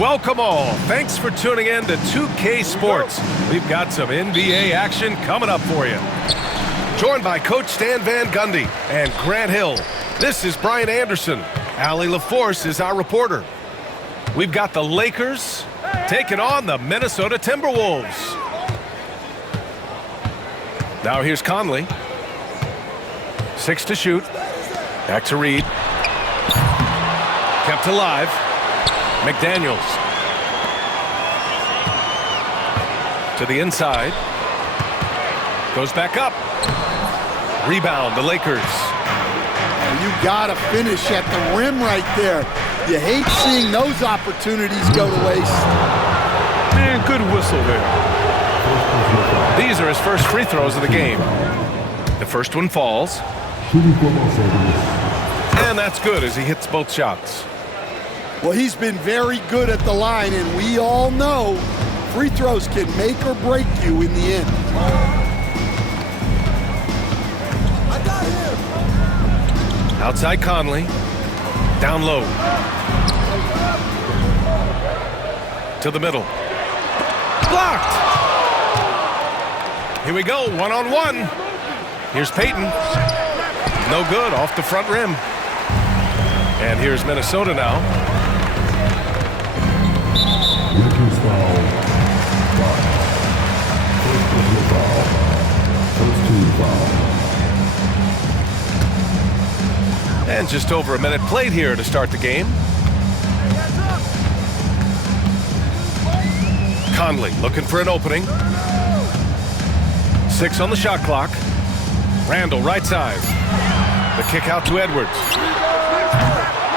Welcome all. Thanks for tuning in to 2K Sports. We've got some NBA action coming up for you. Joined by Coach Stan Van Gundy and Grant Hill. This is Brian Anderson. Allie LaForce is our reporter. We've got the Lakers taking on the Minnesota Timberwolves. Now here's Conley. 6 to shoot. Back to Reed. Kept alive. McDaniels. To the inside. Goes back up. Rebound, the Lakers. You gotta finish at the rim right there. You hate seeing those opportunities go to waste. Man, good whistle there. These are his first free throws of the game. The first one falls. And that's good as he hits both shots. Well, he's been very good at the line, and we all know free throws can make or break you in the end. Outside Conley. Down low. To the middle. Blocked! Here we go, one-on-one. Here's Payton. No good, off the front rim. And here's Minnesota now. And just over a minute played here to start the game. Conley looking for an opening. 6 on the shot clock. Randall right side. The kick out to Edwards.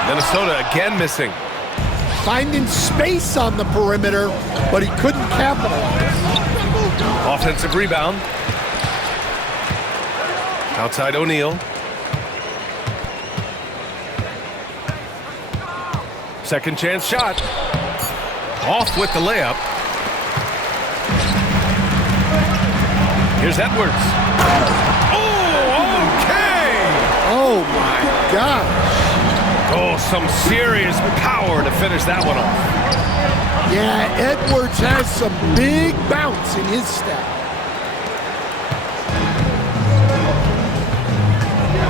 Minnesota again missing. Finding space on the perimeter, but he couldn't capitalize. Offensive rebound. Outside O'Neal. Second chance shot. Off with the layup. Here's Edwards. Oh, okay! Oh, my gosh. Oh, some serious power to finish that one off. Yeah, Edwards has some big bounce in his step.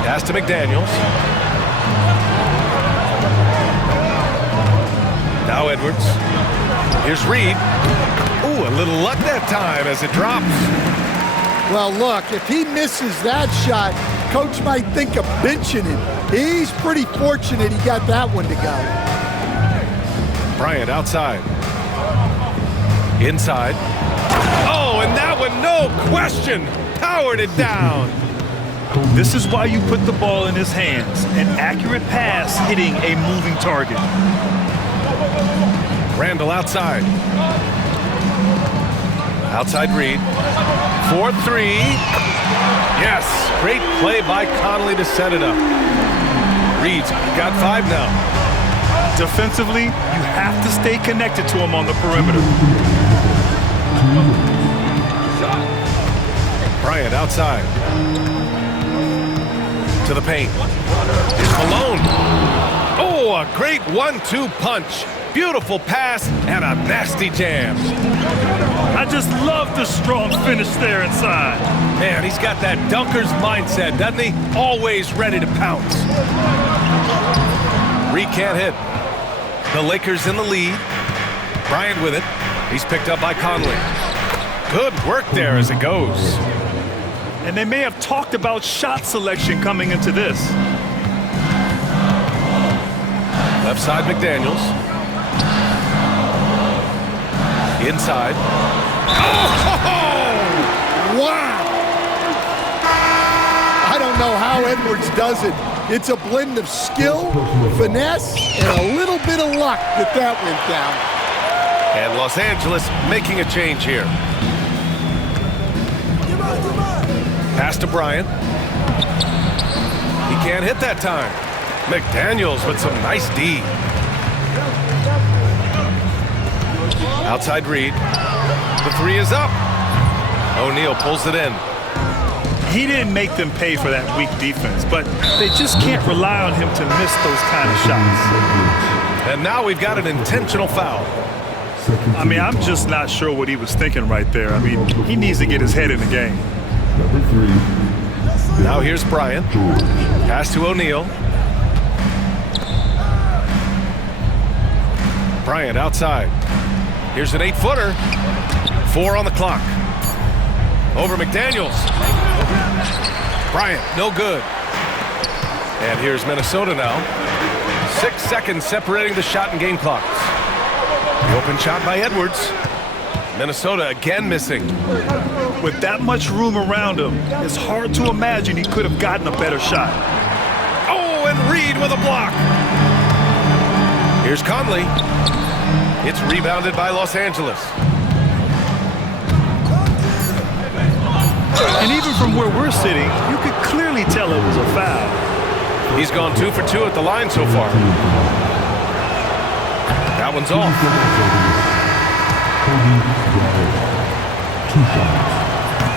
Pass to McDaniels. Now Edwards. Here's Reed. Ooh, a little luck that time as it drops. Well, look, if he misses that shot, coach might think of benching him. He's pretty fortunate he got that one to go. Bryant outside. Inside. Oh, and that one, no question, powered it down. This is why you put the ball in his hands. An accurate pass hitting a moving target. Randall outside. Outside Reed. 4-3. Yes, great play by Conley to set it up. Reed's got 5 now. Defensively, you have to stay connected to him on the perimeter. Bryant outside. To the paint. It's Malone. Oh, a great 1-2 punch. Beautiful pass and a nasty jam. I just love the strong finish there inside. Man, he's got that dunker's mindset, doesn't he? Always ready to pounce. Reed can't hit. The Lakers in the lead. Bryant with it. He's picked up by Conley. Good work there as it goes. And they may have talked about shot selection coming into this. Left side McDaniels. Inside. Oh! Wow! I don't know how Edwards does it. It's a blend of skill, finesse, and a little bit of luck that went down. And Los Angeles making a change here. Pass to Bryant. He can't hit that time. McDaniels with some nice D. Outside Reed. The 3 is up. O'Neal pulls it in. He didn't make them pay for that weak defense, but they just can't rely on him to miss those kind of shots. And now we've got an intentional foul. I mean, I'm just not sure what he was thinking right there. I mean, he needs to get his head in the game. Now here's Bryant. Pass to O'Neal. Bryant outside. Here's an 8-footer. 4 on the clock. Over McDaniels. Bryant, no good. And here's Minnesota now. 6 seconds separating the shot and game clocks. The open shot by Edwards. Minnesota again missing. With that much room around him, it's hard to imagine he could have gotten a better shot. Oh, and Reed with a block. Here's Conley. It's rebounded by Los Angeles. And even from where we're sitting, you could clearly tell it was a foul. He's gone 2 for 2 at the line so far. That one's off.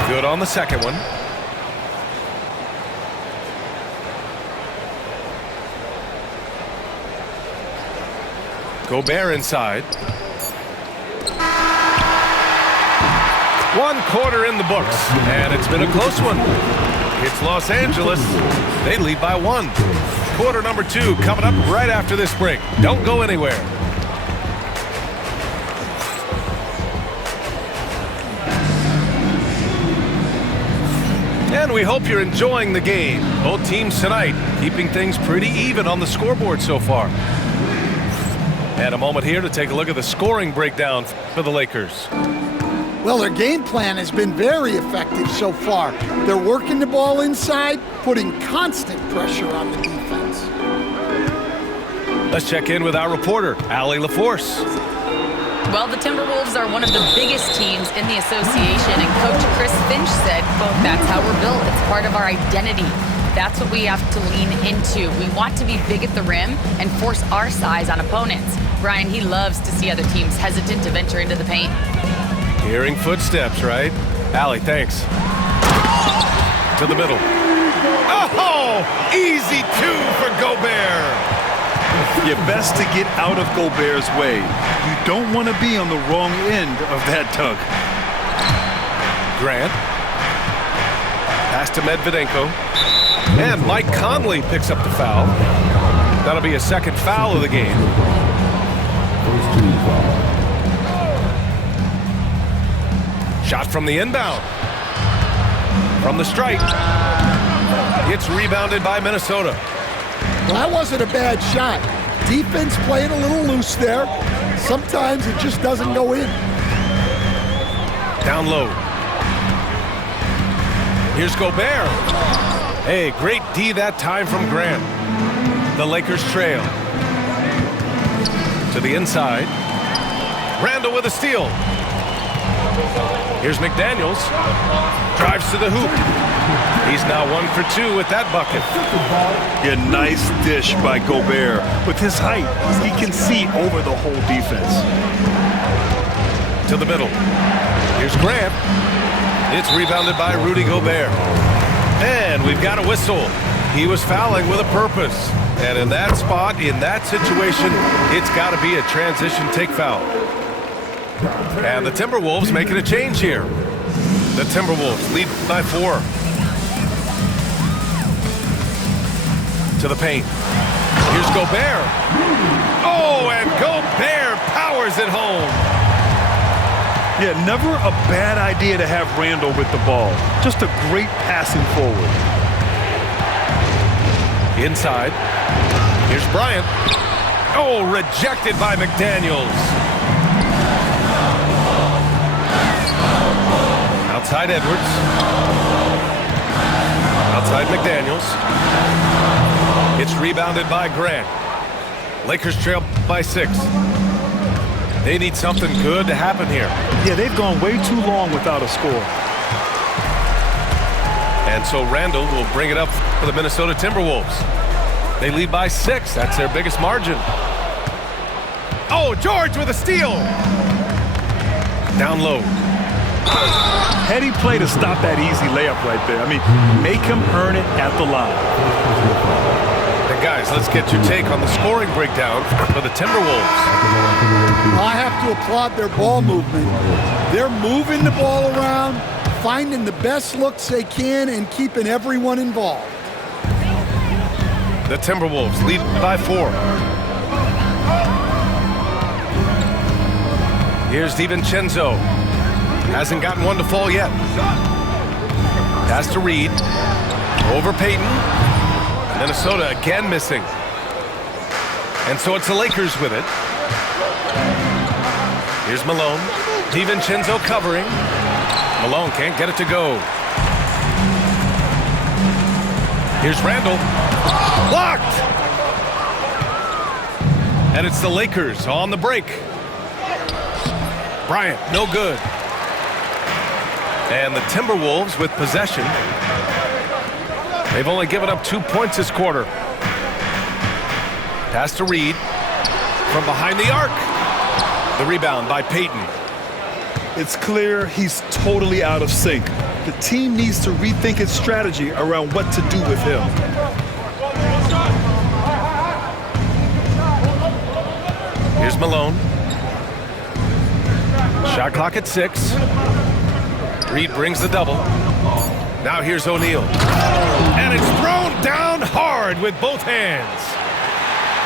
Good on the second one. Gobert inside. 1 quarter in the books, and it's been a close one. It's Los Angeles. They lead by 1. Quarter number 2 coming up right after this break. Don't go anywhere. And we hope you're enjoying the game. Both teams tonight keeping things pretty even on the scoreboard so far. And a moment here to take a look at the scoring breakdown for the Lakers. Well, their game plan has been very effective so far. They're working the ball inside, putting constant pressure on the defense. Let's check in with our reporter, Allie LaForce. Well, the Timberwolves are one of the biggest teams in the association, and Coach Chris Finch said, quote, "That's how we're built. It's part of our identity. That's what we have to lean into. We want to be big at the rim and force our size on opponents." Brian, he loves to see other teams hesitant to venture into the paint. Hearing footsteps, right? Allie, thanks. To the middle. Oh, easy 2 for Gobert. You're best to get out of Gobert's way. You don't want to be on the wrong end of that tug. Grant. Pass to Medvedenko. And Mike Conley picks up the foul. That'll be a second foul of the game. Shot from the inbound. From the stripe. It's rebounded by Minnesota. Well, that wasn't a bad shot. Defense playing a little loose there. Sometimes it just doesn't go in. Down low. Here's Gobert. Hey, great D that time from Grant. The Lakers trail. To the inside. Randall with a steal. Here's McDaniels. Drives to the hoop. He's now 1 for 2 with that bucket. A nice dish by Gobert. With his height, he can see over the whole defense. To the middle. Here's Grant. It's rebounded by Rudy Gobert. And we've got a whistle. He was fouling with a purpose. And in that spot, in that situation, it's got to be a transition take foul. And the Timberwolves making a change here. The Timberwolves lead by 4. To the paint. Here's Gobert. Oh, and Gobert powers it home. Yeah, never a bad idea to have Randall with the ball. Just a great passing forward. Inside. Here's Bryant. Oh, rejected by McDaniels. Outside Edwards. Outside McDaniels. It's rebounded by Grant. Lakers trail by 6. They need something good to happen here. Yeah, they've gone way too long without a score. And so Randall will bring it up for the Minnesota Timberwolves. They lead by 6. That's their biggest margin. Oh, George with a steal. Down low. Heady play to stop that easy layup right there. I mean, make him earn it at the line. Guys, let's get your take on the scoring breakdown for the Timberwolves. I have to applaud their ball movement. They're moving the ball around, finding the best looks they can, and keeping everyone involved. The Timberwolves lead by 4. Here's DiVincenzo. Hasn't gotten one to fall yet. Pass to Reed. Over Payton. Minnesota again missing. And so it's the Lakers with it. Here's Malone. DiVincenzo covering. Malone can't get it to go. Here's Randall. Blocked! And it's the Lakers on the break. Bryant, no good. And the Timberwolves with possession. They've only given up 2 points this quarter. Pass to Reed. From behind the arc. The rebound by Payton. It's clear he's totally out of sync. The team needs to rethink its strategy around what to do with him. Here's Malone. Shot clock at 6. Reed brings the double. Now here's O'Neal. And it's thrown down hard with both hands.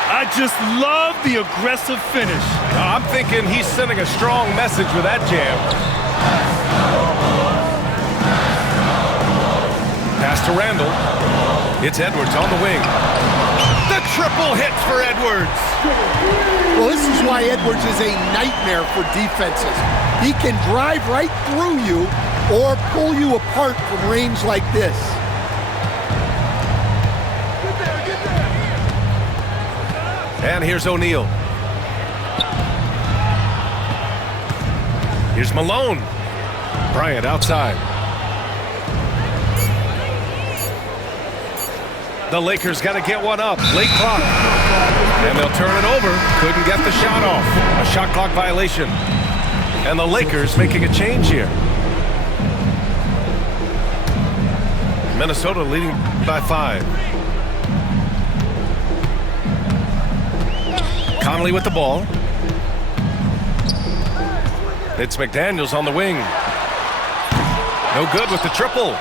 I just love the aggressive finish. I'm thinking he's sending a strong message with that jam. Pass to Randall. It's Edwards on the wing. The triple hits for Edwards. Well, this is why Edwards is a nightmare for defenses. He can drive right through you or pull you apart from range like this. And here's O'Neal. Here's Malone. Bryant outside. The Lakers got to get one up. Late clock. And they'll turn it over. Couldn't get the shot off. A shot clock violation. And the Lakers making a change here. Minnesota leading by 5. Conley with the ball. It's McDaniels on the wing. No good with the triple.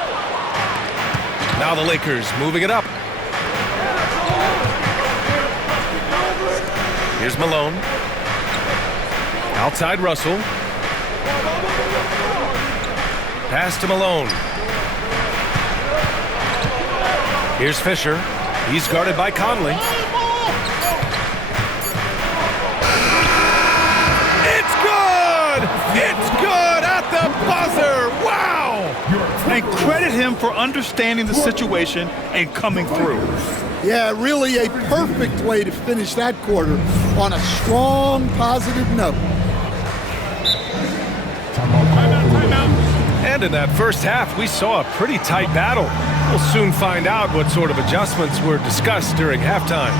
Now the Lakers moving it up. Here's Malone. Outside Russell. Pass to Malone. Here's Fisher. He's guarded by Conley. It's good! It's good at the buzzer! Wow! And credit him for understanding the situation and coming through. Yeah, really a perfect way to finish that quarter on a strong, positive note. And in that first half, we saw a pretty tight battle. We'll soon find out what sort of adjustments were discussed during halftime.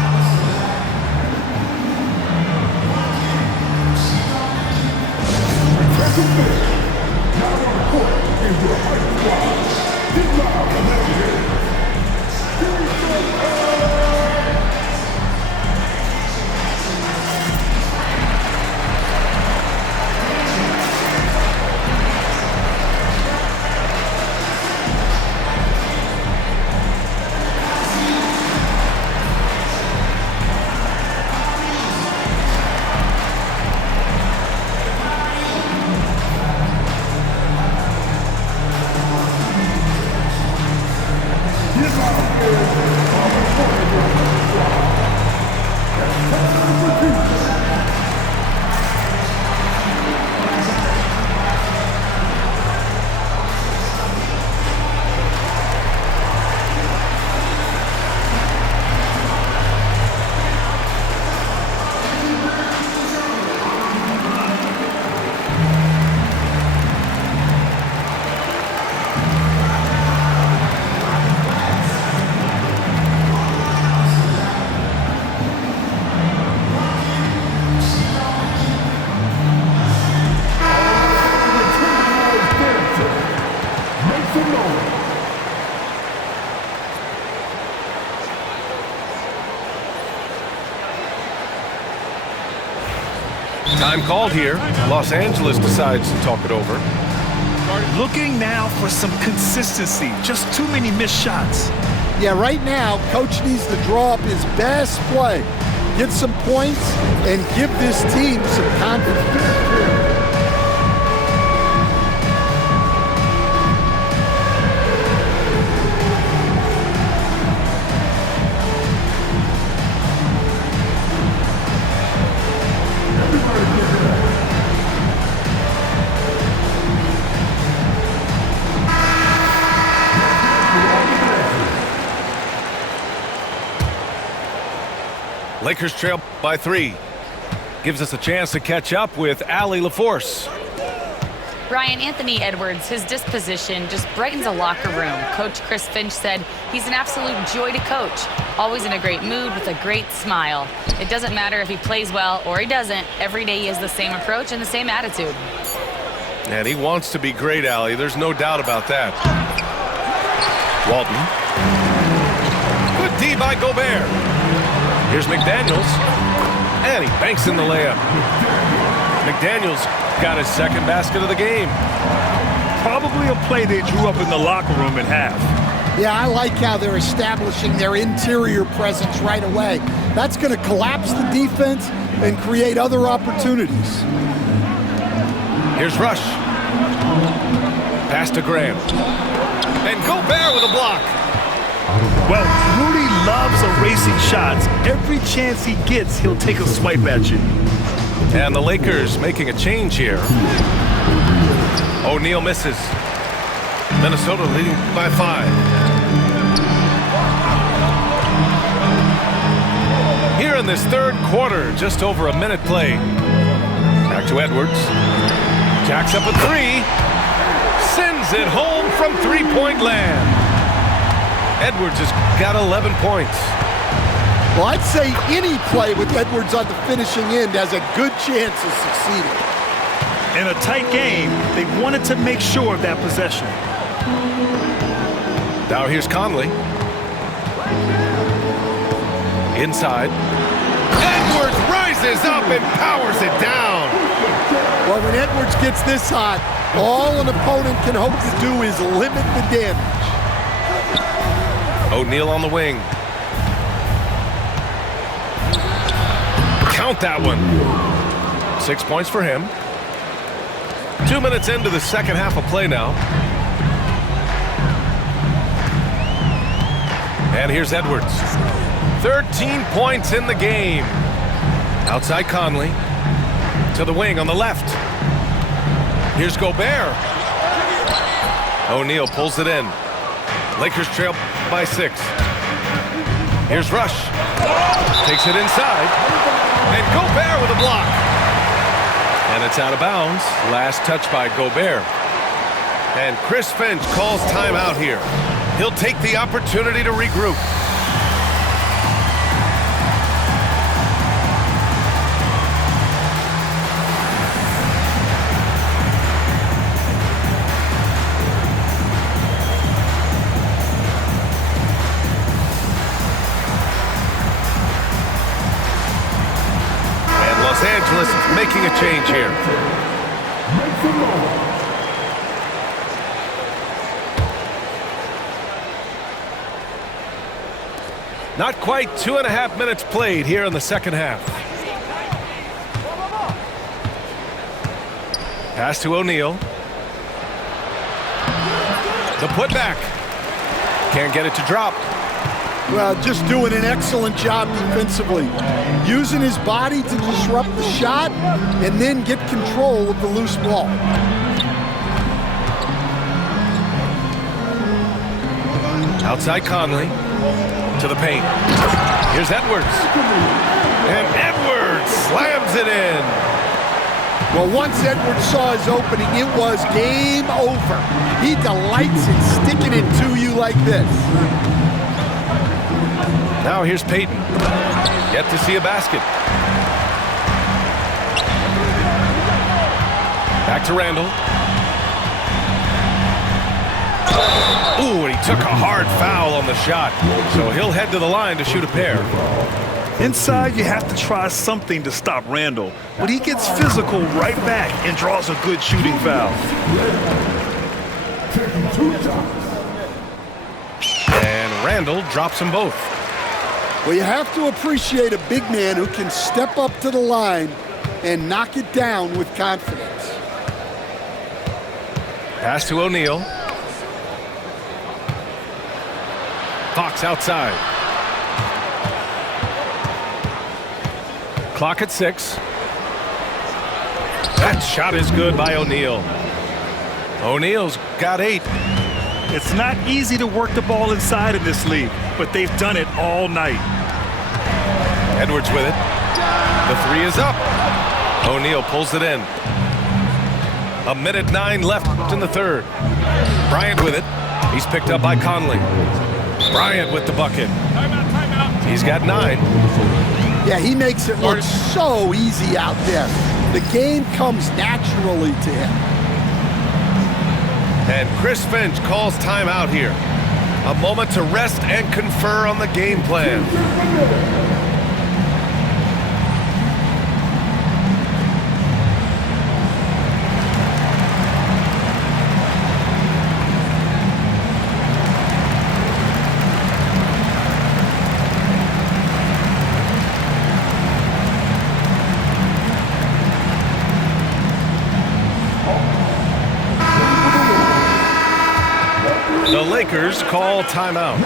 called here. Los Angeles decides to talk it over. Looking now for some consistency. Just too many missed shots. Yeah, right now, Coach needs to draw up his best play, get some points, and give this team some confidence. Lakers trail by 3. Gives us a chance to catch up with Allie LaForce. Brian, Anthony Edwards, his disposition just brightens a locker room. Coach Chris Finch said he's an absolute joy to coach. Always in a great mood with a great smile. It doesn't matter if he plays well or he doesn't. Every day he has the same approach and the same attitude. And he wants to be great, Allie. There's no doubt about that. Walton. Good D by Gobert. Here's McDaniels, and he banks in the layup. McDaniels got his second basket of the game. Probably a play they drew up in the locker room at half. Yeah, I like how they're establishing their interior presence right away. That's going to collapse the defense and create other opportunities. Here's Rush. Pass to Graham. And Gobert with a block. Well, Rudy loves erasing shots. Every chance he gets, he'll take a swipe at you. And the Lakers making a change here. O'Neal misses. Minnesota leading by 5. Here in this third quarter, just over a minute played. Back to Edwards. Jacks up a 3. Sends it home from three-point land. Edwards has got 11 points. Well, I'd say any play with Edwards on the finishing end has a good chance of succeeding. In a tight game, they wanted to make sure of that possession. Now here's Conley. Inside. Edwards rises up and powers it down. Well, when Edwards gets this hot, all an opponent can hope to do is limit the damage. O'Neal on the wing. Count that one. 6 points for him. 2 minutes into the second half of play now. And here's Edwards. 13 points in the game. Outside Conley. To the wing on the left. Here's Gobert. O'Neal pulls it in. Lakers trail by 6. Here's Rush. Takes it inside. And Gobert with a block. And it's out of bounds. Last touch by Gobert. And Chris Finch calls timeout here. He'll take the opportunity to regroup. Los Angeles making a change here. Not quite 2.5 minutes played here in the second half. Pass to O'Neal. The putback. Can't get it to drop. Well, just doing an excellent job defensively. Using his body to disrupt the shot and then get control of the loose ball. Outside Conley. To the paint. Here's Edwards. And Edwards slams it in. Well, once Edwards saw his opening, it was game over. He delights in sticking it to you like this. Now here's Payton. Yet to see a basket. Back to Randall. Ooh, and he took a hard foul on the shot. So he'll head to the line to shoot a pair. Inside, you have to try something to stop Randall, but he gets physical right back and draws a good shooting foul. And Randall drops them both. Well, you have to appreciate a big man who can step up to the line and knock it down with confidence. Pass to O'Neal. Fox outside. Clock at 6. That shot is good by O'Neal. O'Neal's got 8. It's not easy to work the ball inside in this league, but they've done it all night. Edwards with it. The 3 is up. O'Neal pulls it in. 1:09 left in the third. Bryant with it. He's picked up by Conley. Bryant with the bucket. He's got 9. Yeah, he makes it look so easy out there. The game comes naturally to him. And Chris Finch calls timeout here. A moment to rest and confer on the game plan. The Lakers call timeout.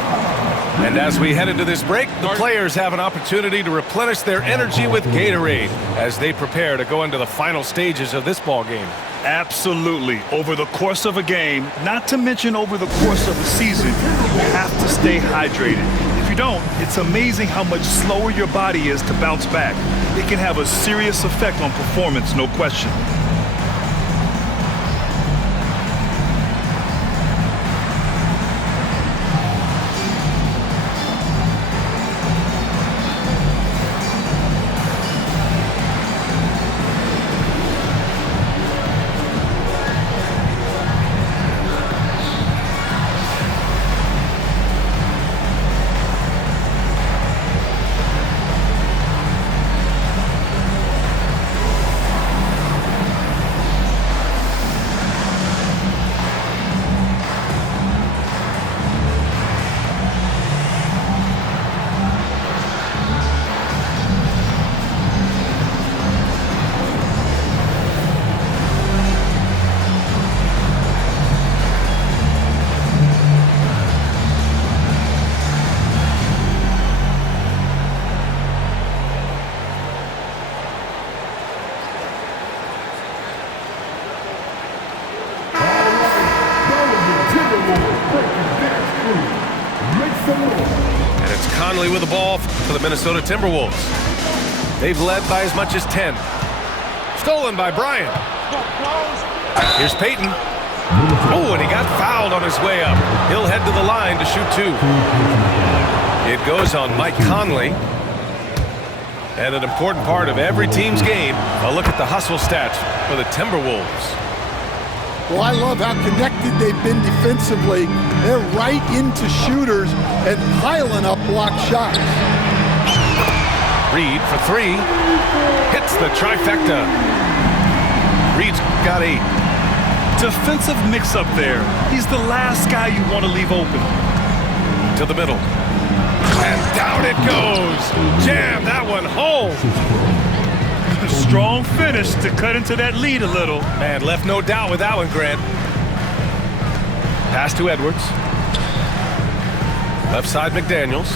And as we head into this break, the players have an opportunity to replenish their energy with Gatorade as they prepare to go into the final stages of this ball game. Absolutely. Over the course of a game, not to mention over the course of a season, you have to stay hydrated. If you don't, it's amazing how much slower your body is to bounce back. It can have a serious effect on performance, no question. And it's Conley with the ball for the Minnesota Timberwolves. They've led by as much as 10. Stolen by Bryant. Here's Payton. Oh, and he got fouled on his way up. He'll head to the line to shoot 2. It goes on Mike Conley. And an important part of every team's game, a look at the hustle stats for the Timberwolves. Well, I love how connected they've been defensively. They're right into shooters and piling up block shots. Reed for 3. Hits the trifecta. Reed's got 8. Defensive mix-up there. He's the last guy you want to leave open. To the middle. And down it goes. Jam that one home. Strong finish to cut into that lead a little. Man, left no doubt with that one, Grant. Pass to Edwards. Left side, McDaniels.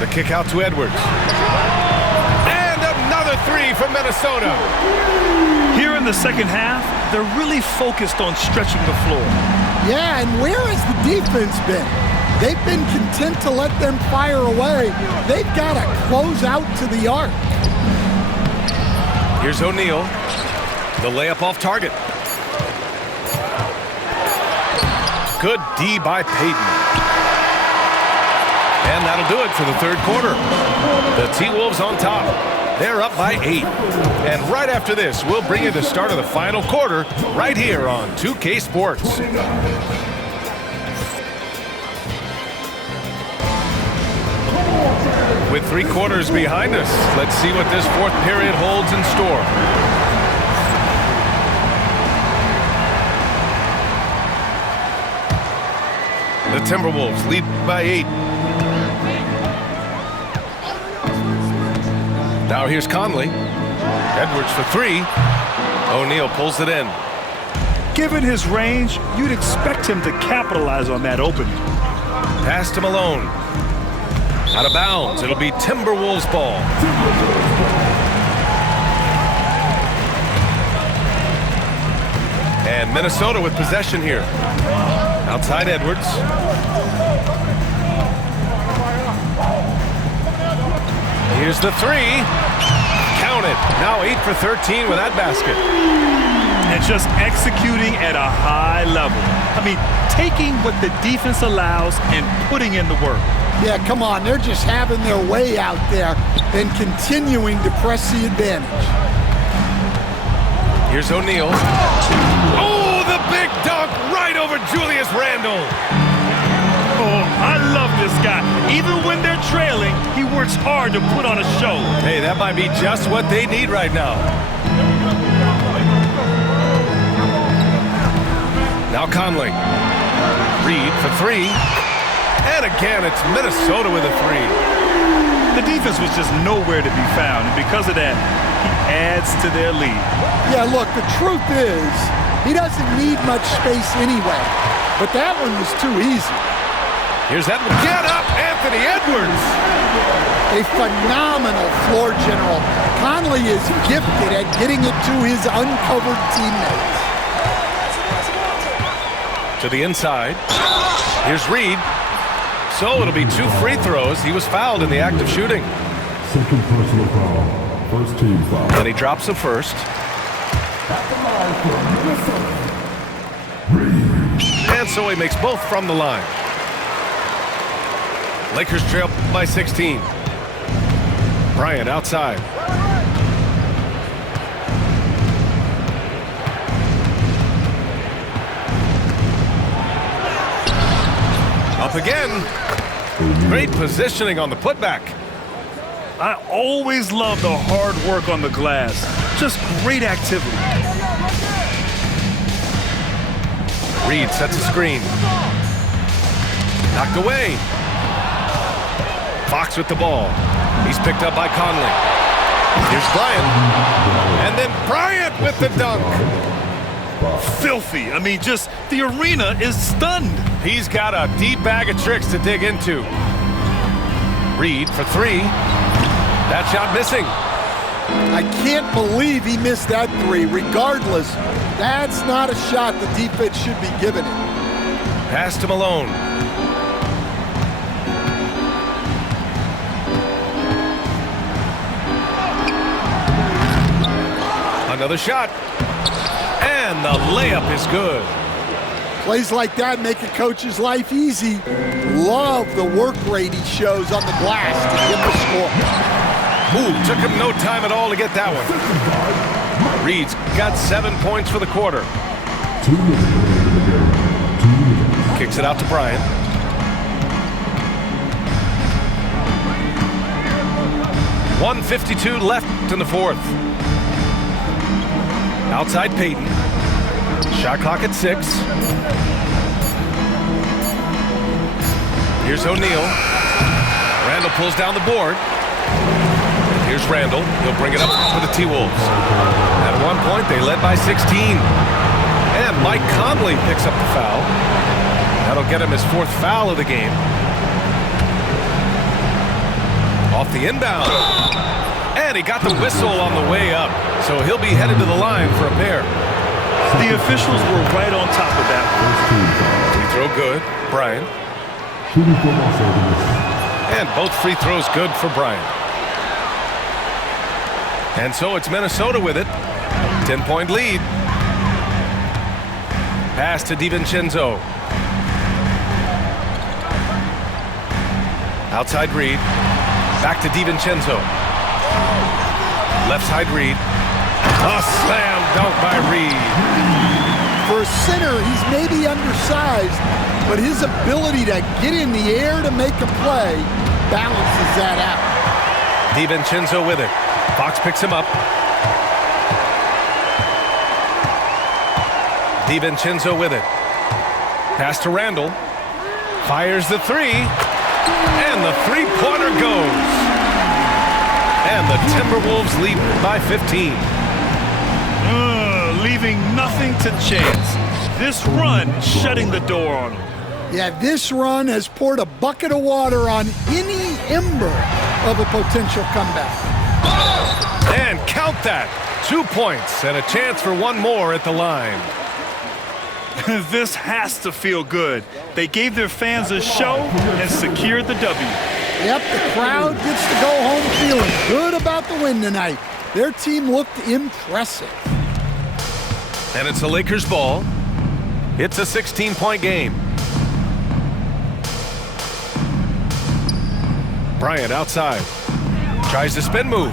The kick out to Edwards. And another 3 from Minnesota. Here in the second half, they're really focused on stretching the floor. Yeah, and where has the defense been? They've been content to let them fire away. They've got to close out to the arc. Here's O'Neal. The layup off target. Good D by Payton. And that'll do it for the third quarter. The T-Wolves on top. They're up by 8. And right after this, we'll bring you the start of the final quarter right here on 2K Sports. with 3 quarters behind us. Let's see what this 4th period holds in store. The Timberwolves lead by 8. Now here's Conley. Edwards for 3. O'Neal pulls it in. Given his range, you'd expect him to capitalize on that opening. Pass to Malone. Out of bounds. It'll be Timberwolves ball. And Minnesota with possession here. Outside Edwards. Here's the 3. Count it. Now 8 for 13 with that basket. And just executing at a high level. I mean, taking what the defense allows and putting in the work. Yeah, come on. They're just having their way out there and continuing to press the advantage. Here's O'Neal. Oh, the big dunk right over Julius Randle. Oh, I love this guy. Even when they're trailing, he works hard to put on a show. Hey, that might be just what they need right now. Now Conley. Reed for 3. And again, it's Minnesota with a 3. The defense was just nowhere to be found, and because of that, he adds to their lead. Yeah, look, the truth is, he doesn't need much space anyway. But that one was too easy. Here's Edwards. Get up, Anthony Edwards! A phenomenal floor general. Conley is gifted at getting it to his uncovered teammates. To the inside. Here's Reed. So it'll be 2 free throws. He was fouled in the act of shooting. Second personal foul. First team foul. And he drops the first. And so he makes both from the line. Lakers trail by 16. Bryant outside. Up again. Great positioning on the putback. I always love the hard work on the glass. Just great activity. Reed sets a screen. Knocked away. Fox with the ball. He's picked up by Conley. Here's Bryant. And then Bryant with the dunk. Filthy. I mean, just the arena is stunned. He's got a deep bag of tricks to dig into. Reed for 3. That shot missing. I can't believe he missed that 3. Regardless, that's not a shot the defense should be giving it. Pass to Malone. Another shot. And the layup is good. Plays like that make a coach's life easy. Love the work rate he shows on the glass to get the score. Ooh, took him no time at all to get that one. Reed's got 7 points for the quarter. 2 minutes in the game. 2 minutes. Kicks it out to Bryant. .152 left in the 4th. Outside Payton. Shot clock at 6. Here's O'Neal. Randle pulls down the board. Here's Randle. He'll bring it up for the T-Wolves. At one point, they led by 16. And Mike Conley picks up the foul. That'll get him his 4th foul of the game. Off the inbound. And he got the whistle on the way up. So he'll be headed to the line for a pair. The officials were right on top of that. Free throw good. Bryant. Shooting for Los Angeles. And both free throws good for Bryant. And so it's Minnesota with it. 10-point lead. Pass to DiVincenzo. Outside Reed. Back to DiVincenzo. Left side Reed. A slam dunk by Reed. For a center, he's maybe undersized, but his ability to get in the air to make a play balances that out. DiVincenzo with it. Fox picks him up. DiVincenzo with it. Pass to Randall. Fires the three. And the three-pointer goes. And the Timberwolves lead by 15. Leaving nothing to chance. This run shutting the door on them. Yeah, this run has poured a bucket of water on any ember of a potential comeback. And count that. 2 points and a chance for one more at the line. This has to feel good. They gave their fans a show and secured the W. Yep, the crowd gets to go home feeling good about the win tonight. Their team looked impressive. And it's the Lakers' ball. It's a 16-point game. Bryant outside. Tries to spin move.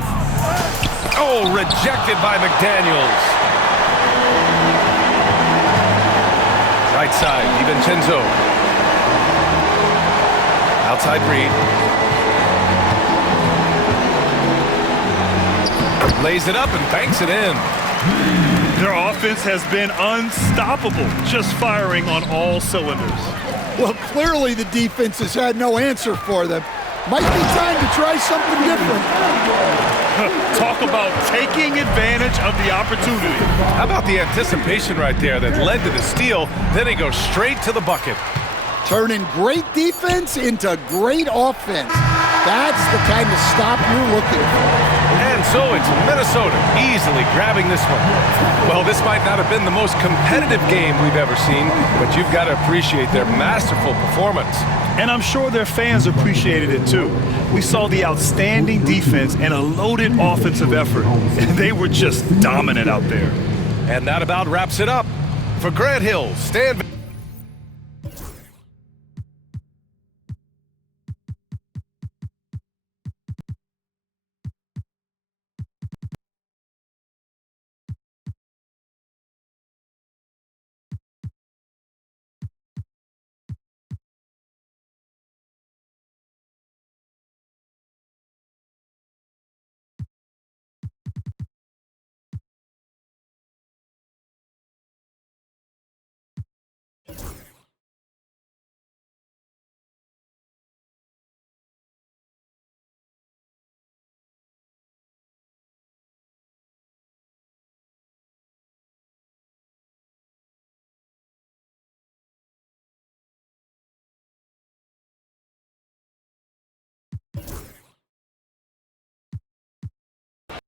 Oh, rejected by McDaniels. Right side, DiVincenzo. Outside Reed. Lays it up and banks it in. Their offense has been unstoppable, just firing on all cylinders. Well, clearly the defense has had no answer for them. Might be time to try something different. Talk about taking advantage of the opportunity. How about the anticipation right there that led to the steal? Then he goes straight to the bucket. Turning great defense into great offense. That's the kind of stop you're looking for. And so it's Minnesota easily grabbing this one. Well, this might not have been the most competitive game we've ever seen, but you've got to appreciate their masterful performance. And I'm sure their fans appreciated it too. We saw the outstanding defense and a loaded offensive effort. They were just dominant out there. And that about wraps it up. For Grant Hill, Stan